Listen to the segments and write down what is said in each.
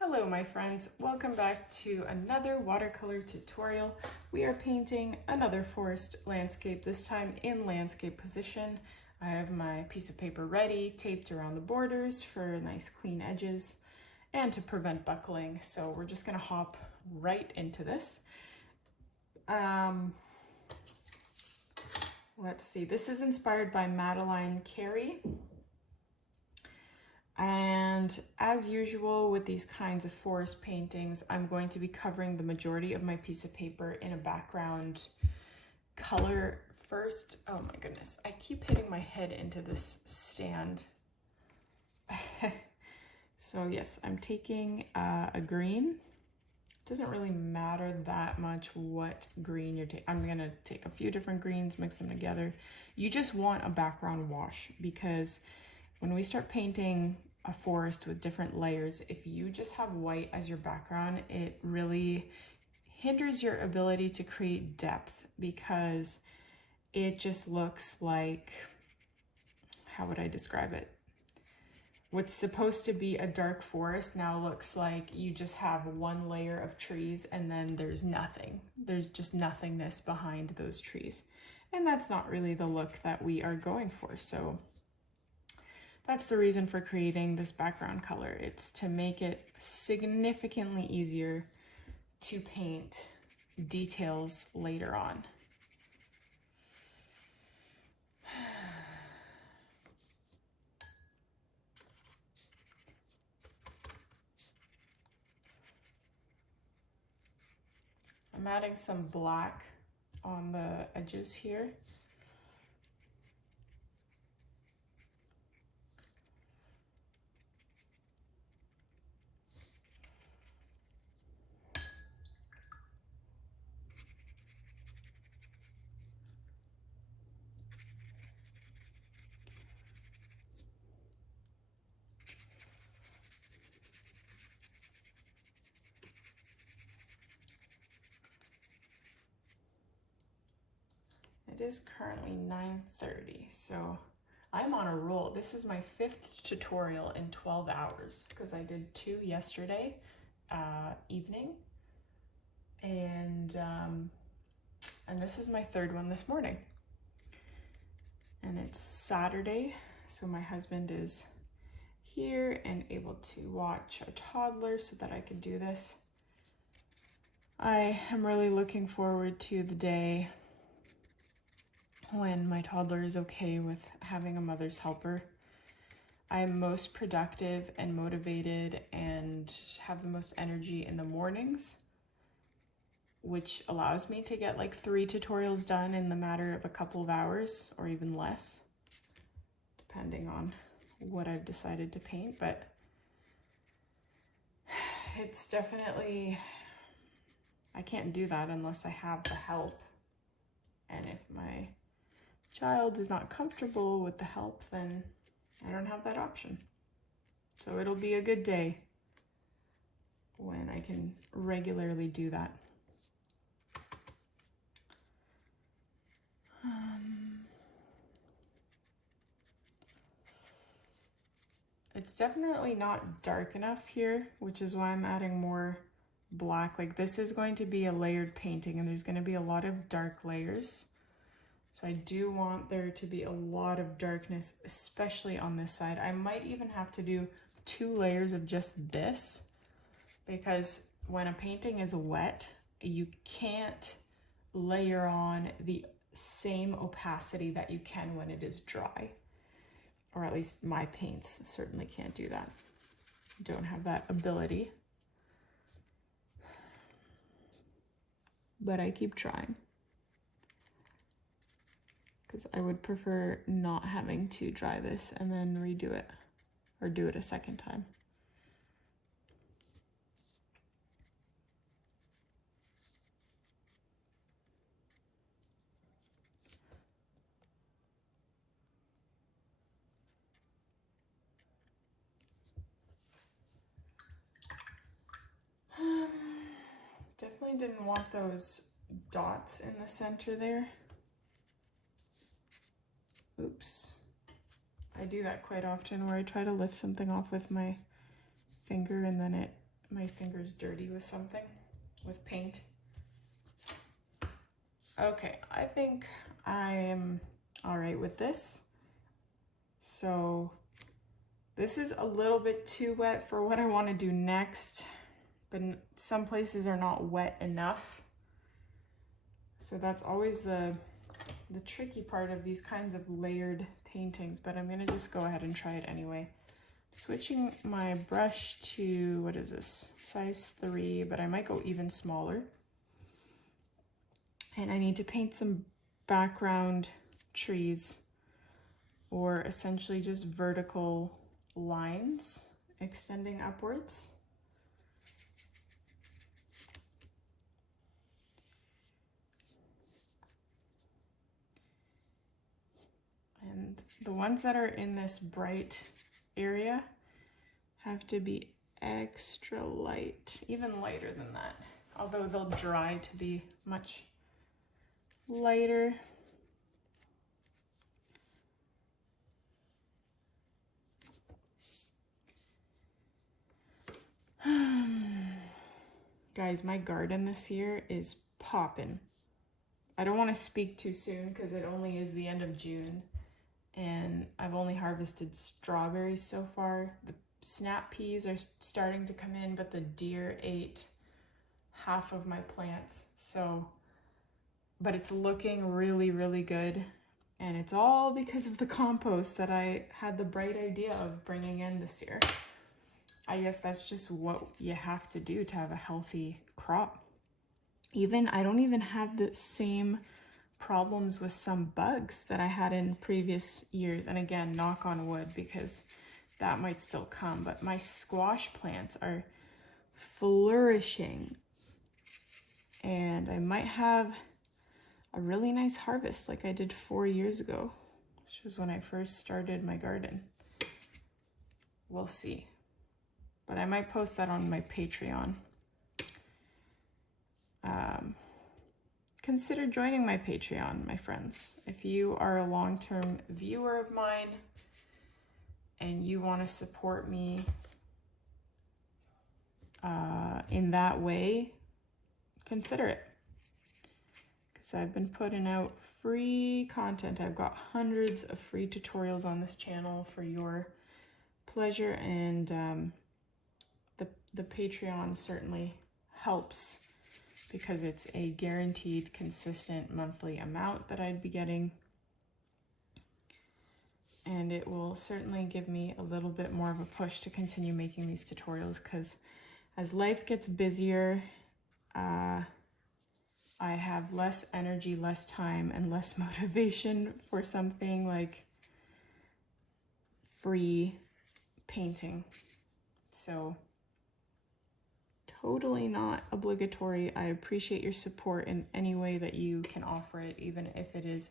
Hello my friends, welcome back to another watercolor tutorial. We are painting another forest landscape, this time in landscape position. I have my piece of paper ready, taped around the borders for nice clean edges and to prevent buckling. So we're just gonna hop right into this. Let's see, this is inspired by Madelinekerrii. And as usual with these kinds of forest paintings, I'm going to be covering the majority of my piece of paper in a background color first. Oh my goodness, I keep hitting my head into this stand. So yes, I'm taking a green. It doesn't really matter that much what green you're taking. I'm gonna take a few different greens, mix them together. You just want a background wash because when we start painting a forest with different layers, if you just have white as your background, it really hinders your ability to create depth because it just looks like, how would I describe it? What's supposed to be a dark forest now looks like you just have one layer of trees and then there's nothing. There's just nothingness behind those trees. And that's not really the look that we are going for. So that's the reason for creating this background color. It's to make it significantly easier to paint details later on. I'm adding some black on the edges here. It is currently 9:30, so I'm on a roll. This is my 5th tutorial in 12 hours because I did 2 yesterday evening, and this is my 3rd one this morning. And it's Saturday, so my husband is here and able to watch a toddler so that I can do this. I am really looking forward to the day when my toddler is okay with having a mother's helper. I am most productive and motivated and have the most energy in the mornings, which allows me to get like 3 tutorials done in the matter of a couple of hours or even less, depending on what I've decided to paint. But it's definitely, I can't do that unless I have the help. And if my child is not comfortable with the help, then I don't have that option. So it'll be a good day when I can regularly do that. It's definitely not dark enough here, which is why I'm adding more black. Like this is going to be a layered painting and there's going to be a lot of dark layers. So I do want there to be a lot of darkness, especially on this side. I might even have to do 2 layers of just this because when a painting is wet, you can't layer on the same opacity that you can when it is dry. Or at least my paints certainly can't do that. Don't have that ability. But I keep trying, because I would prefer not having to dry this and then redo it or do it a second time. Definitely didn't want those dots in the center there. Oops. I do that quite often where I try to lift something off with my finger and then it my fingers dirty with something, with paint. Okay, I think I'm all right with this. So this is a little bit too wet for what I want to do next, but some places are not wet enough. So that's always the tricky part of these kinds of layered paintings, but I'm gonna just go ahead and try it anyway. Switching my brush to, what is this, size 3, but I might go even smaller. And I need to paint some background trees, or essentially just vertical lines extending upwards. And the ones that are in this bright area have to be extra light, even lighter than that, although they'll dry to be much lighter. Guys, my garden this year is poppin'. I don't want to speak too soon because it only is the end of June and I've only harvested strawberries so far. The snap peas are starting to come in, but the deer ate half of my plants. So, but it's looking really, really good. And it's all because of the compost that I had the bright idea of bringing in this year. I guess that's just what you have to do to have a healthy crop. I don't even have the same problems with some bugs that I had in previous years. And again, knock on wood, because that might still come, but my squash plants are flourishing. And I might have a really nice harvest like I did 4 years ago, which was when I first started my garden. We'll see. But I might post that on my Patreon. Consider joining my Patreon, my friends. If you are a long-term viewer of mine and you want to support me in that way, consider it. Because I've been putting out free content. I've got hundreds of free tutorials on this channel for your pleasure, and the Patreon certainly helps because it's a guaranteed, consistent monthly amount that I'd be getting. And it will certainly give me a little bit more of a push to continue making these tutorials, because as life gets busier, I have less energy, less time, and less motivation for something like free painting. So totally not obligatory. I appreciate your support in any way that you can offer it, even if it is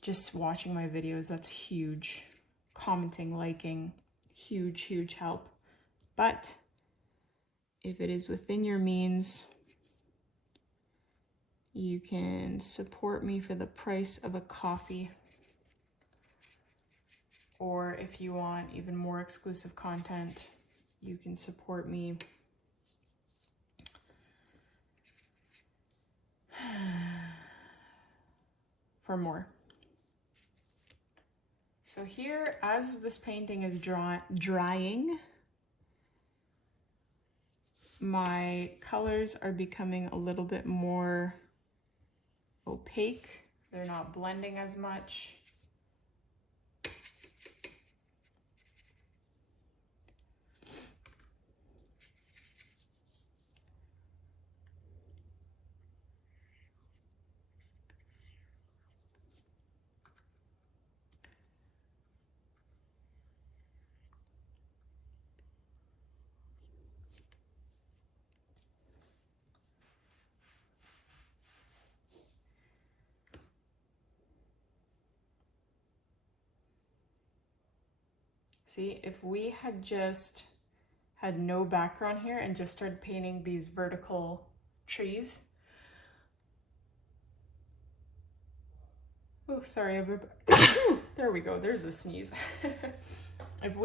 just watching my videos. That's huge. Commenting, liking, huge, huge help. But if it is within your means, you can support me for the price of a coffee. Or if you want even more exclusive content, you can support me for more. So here, as this painting is drying, my colors are becoming a little bit more opaque. They're not blending as much. See, if we had just had no background here and just started painting these vertical trees. Oh, sorry. There we go. There's a sneeze. If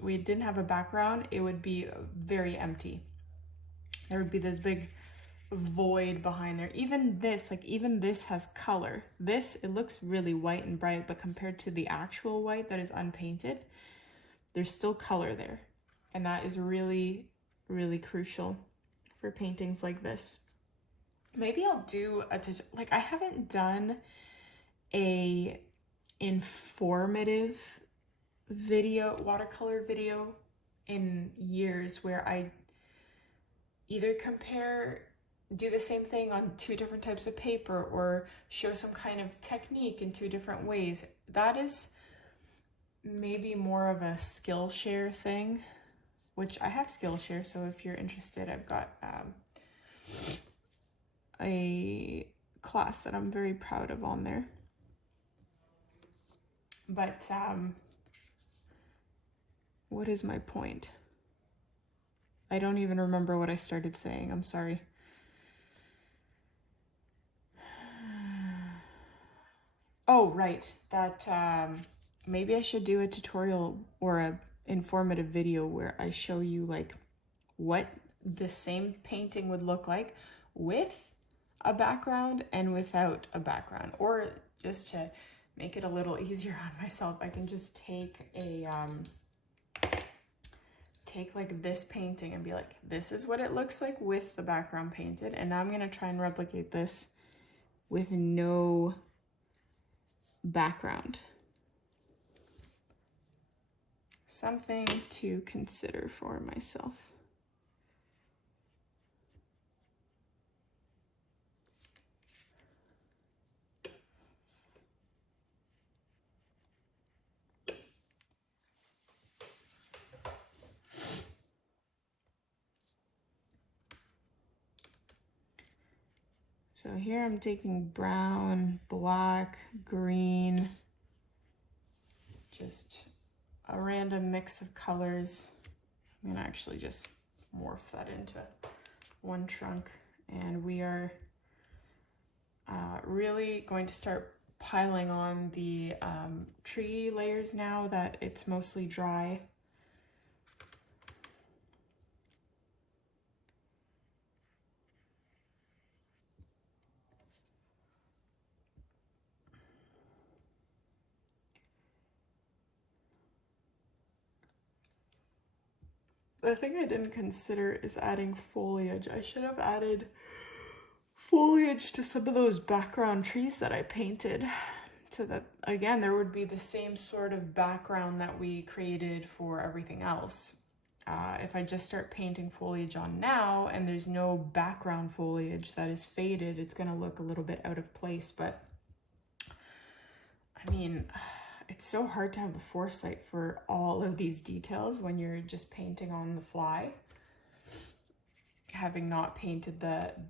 we didn't have a background, it would be very empty. there would be this big void behind there. Even this, like even this has color. This, it looks really white and bright, but compared to the actual white that is unpainted, there's still color there. And that is really, really crucial for paintings like this. Maybe I'll do a, like I haven't done a informative video, watercolor video in years where I either do the same thing on two different types of paper or show some kind of technique in two different ways. That is maybe more of a Skillshare thing, which I have Skillshare, so if you're interested, I've got a class that I'm very proud of on there. But what is my point? I don't even remember what I started saying. I'm sorry. Oh, right. That maybe I should do a tutorial or a informative video where I show you like what the same painting would look like with a background and without a background. Or just to make it a little easier on myself, I can just take a take like this painting and be like, this is what it looks like with the background painted, and now I'm gonna try and replicate this with no background. Something to consider for myself. So here I'm taking brown, black, green, just a random mix of colors. I'm gonna actually just morph that into one trunk, and we are really going to start piling on the tree layers now that it's mostly dry. The thing I didn't consider is adding foliage. I should have added foliage to some of those background trees that I painted, so that, again, there would be the same sort of background that we created for everything else. If I just start painting foliage on now and there's no background foliage that is faded, it's gonna look a little bit out of place. But I mean, it's so hard to have the foresight for all of these details when you're just painting on the fly, having not painted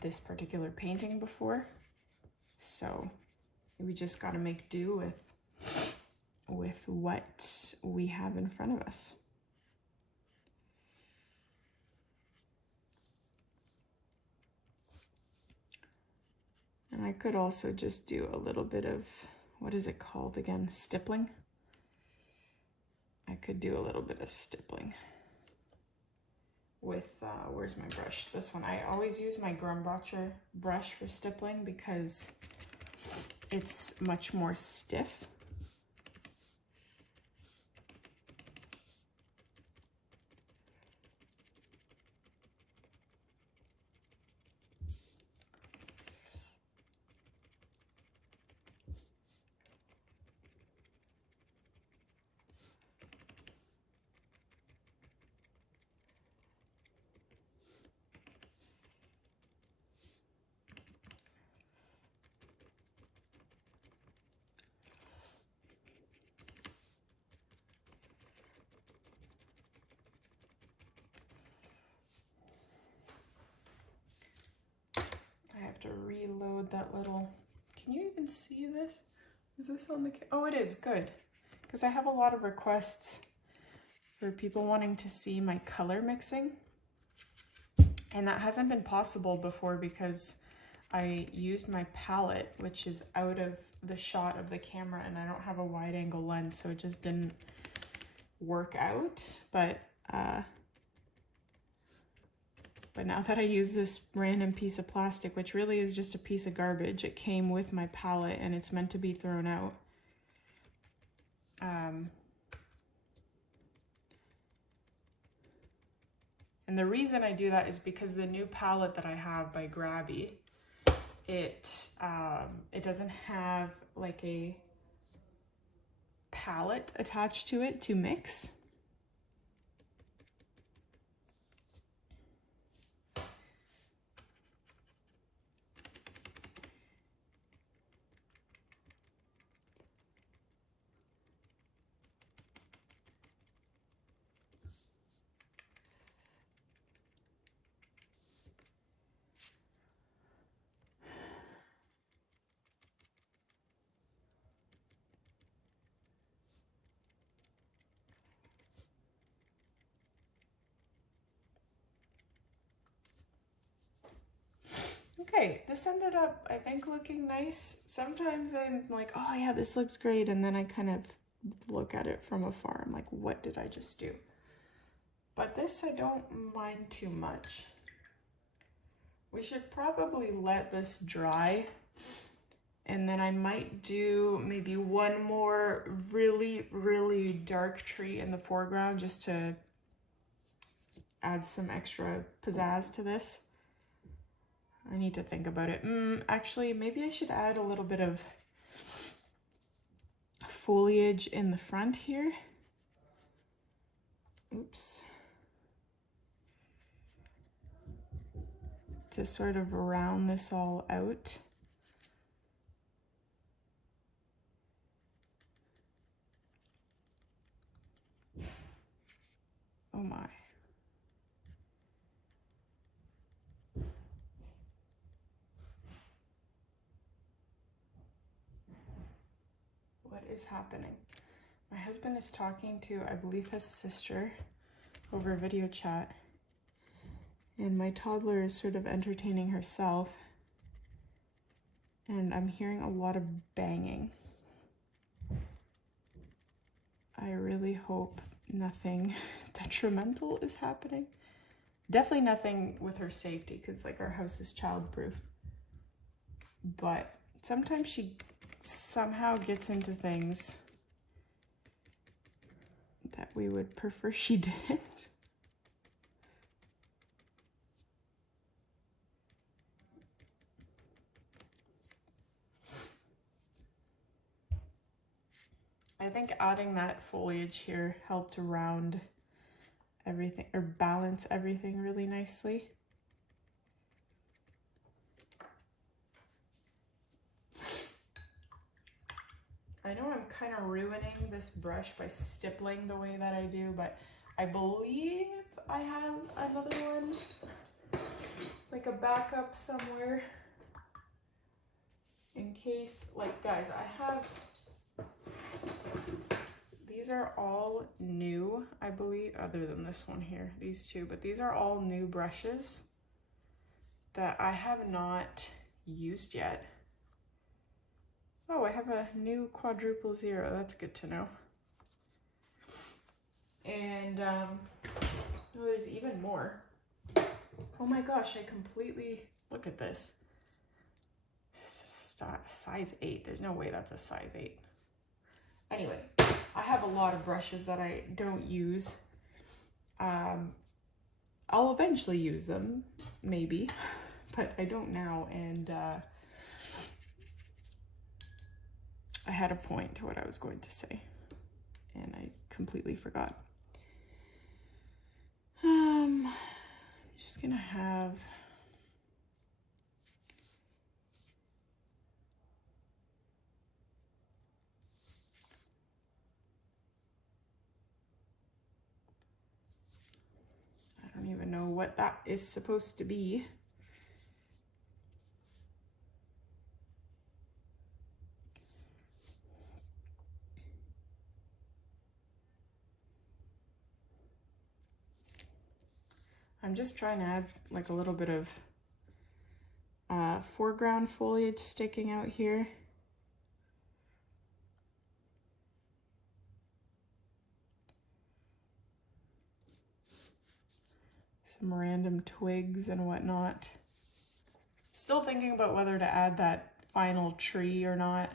this particular painting before. So we just got to make do with what we have in front of us. And I could also just do a little bit of, what is it called again? Stippling. I could do a little bit of stippling with, where's my brush? This one. I always use my Grumbacher brush for stippling because it's much more stiff. To reload that little, can you even see this? Is this on the, oh, it is, good. Because I have a lot of requests for people wanting to see my color mixing. And that hasn't been possible before because I used my palette, which is out of the shot of the camera, and I don't have a wide angle lens, so it just didn't work out. But But now that I use this random piece of plastic, which really is just a piece of garbage, it came with my palette and it's meant to be thrown out. And the reason I do that is because the new palette that I have by Grabby, it doesn't have like a palette attached to it to mix. Okay, this ended up, I think, looking nice. Sometimes I'm like, oh yeah, this looks great. And then I kind of look at it from afar. I'm like, what did I just do? But this I don't mind too much. We should probably let this dry. And then I might do maybe one more really, really dark tree in the foreground just to add some extra pizzazz to this. I need to think about it. Actually, maybe I should add a little bit of foliage in the front here. Oops. To sort of round this all out. Oh my. What is happening? My husband is talking to, I believe, his sister over video chat. And my toddler is sort of entertaining herself. And I'm hearing a lot of banging. I really hope nothing detrimental is happening. Definitely nothing with her safety, because like our house is childproof. But sometimes she somehow gets into things that we would prefer she didn't. I think adding that foliage here helped to round everything, or balance everything really nicely. I know I'm kind of ruining this brush by stippling the way that I do, but I believe I have another one, like a backup somewhere, in case, like guys, I have, these are all new, I believe, other than this one here, these two, but these are all new brushes that I have not used yet. Oh, I have a new quadruple zero. That's good to know. And oh, there's even more. Oh my gosh, I completely, look at this. Size 8. There's no way that's a size 8. Anyway, I have a lot of brushes that I don't use. I'll eventually use them, maybe, but I don't now. And I had a point to what I was going to say, and I completely forgot. I'm just gonna have I don't even know what that is supposed to be. I'm just trying to add like a little bit of foreground foliage sticking out here. So some random twigs and whatnot. Still thinking about whether to add that final tree or not.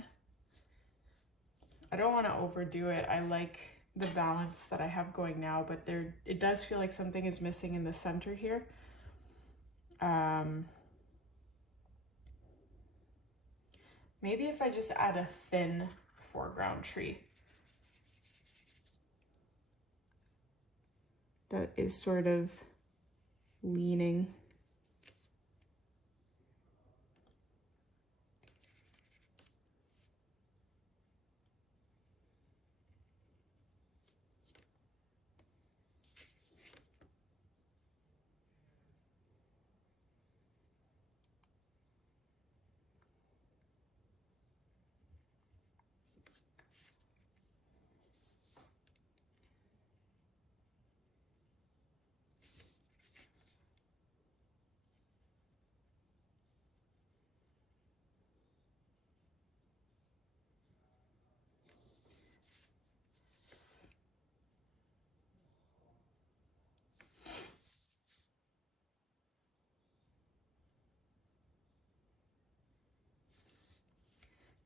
I don't want to overdo it. I like the balance that I have going now, but it does feel like something is missing in the center here. Maybe if I just add a thin foreground tree that is sort of leaning.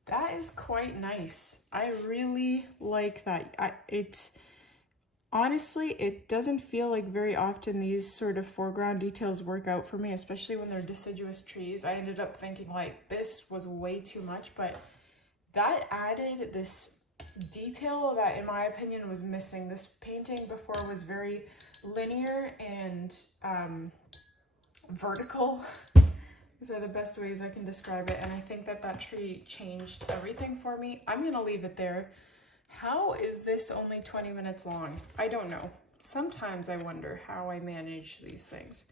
That is quite nice. I really like that. Honestly, it doesn't feel like very often these sort of foreground details work out for me, especially when they're deciduous trees. I ended up thinking like this was way too much, but that added this detail that in my opinion was missing. This painting before was very linear and vertical. These are the best ways I can describe it, and I think that tree changed everything for me. I'm gonna leave it there. How is this only 20 minutes long? I don't know. Sometimes I wonder how I manage these things,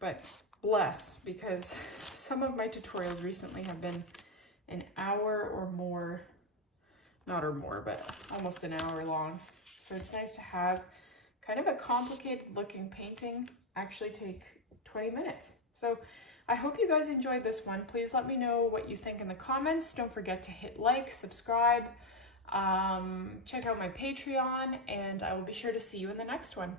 but bless, because some of my tutorials recently have been an hour or more, not or more, but almost an hour long. So it's nice to have kind of a complicated looking painting actually take 20 minutes. So I hope you guys enjoyed this one. Please let me know what you think in the comments. Don't forget to hit like, subscribe, check out my Patreon, and I will be sure to see you in the next one.